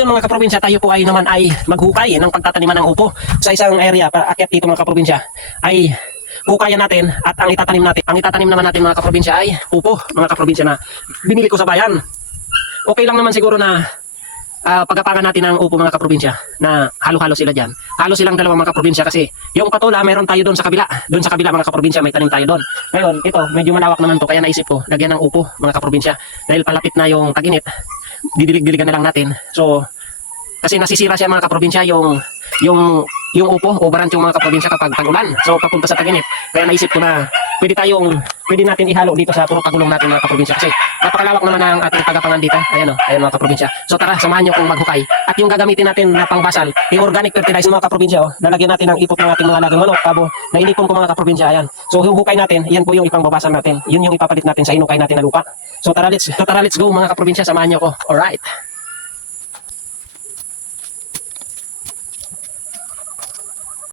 Yung mga kaprobinsya, tayo po ay naman ay maghukay ng pagtataniman ng upo sa isang area para akyat dito mga kaprobinsya ay hukayan natin at ang itatanim naman natin mga kaprobinsya ay upo mga kaprobinsya na binili ko sa bayan. Okay lang naman siguro na pagapangan natin ng upo mga kaprobinsya na halo-halo sila dyan. Halo silang dalawang mga kaprobinsya kasi yung patula meron tayo doon sa kabila. Doon sa kabila mga kaprobinsya may tanim tayo doon. Ngayon ito medyo malawak naman to kaya naisip ko lagyan ng upo mga kaprobinsya dahil palapit na yung tag-init. Didilig-diligan na lang natin. So kasi nasisira siya mga kaprobinsya yung upo o barant yung mga kaprobinsya kapag tag-ulan. So papunta sa tag-init. Kaya naisip ko na pwede natin ihalo dito sa puro pagulong natin mga kaprobinsya kasi napakalawak naman ang ating pagapangan dito. Ayan mga kaprobinsya. So tara, samahan niyo kong maghukay. At yung gagamitin natin na pangbasal, yung organic fertilizer mga kaprobinsya, lalagyan natin ng ipot ng ating mga alagang manok, tabo, na inipon ko mga kaprobinsya. Ayan. So yung hukay natin, yan po yung ipangbabasal natin. Yun yung ipapalit natin sa hinukay natin na lupa. So tara, let's go mga kaprobinsya, samahan niyo ko. Alright.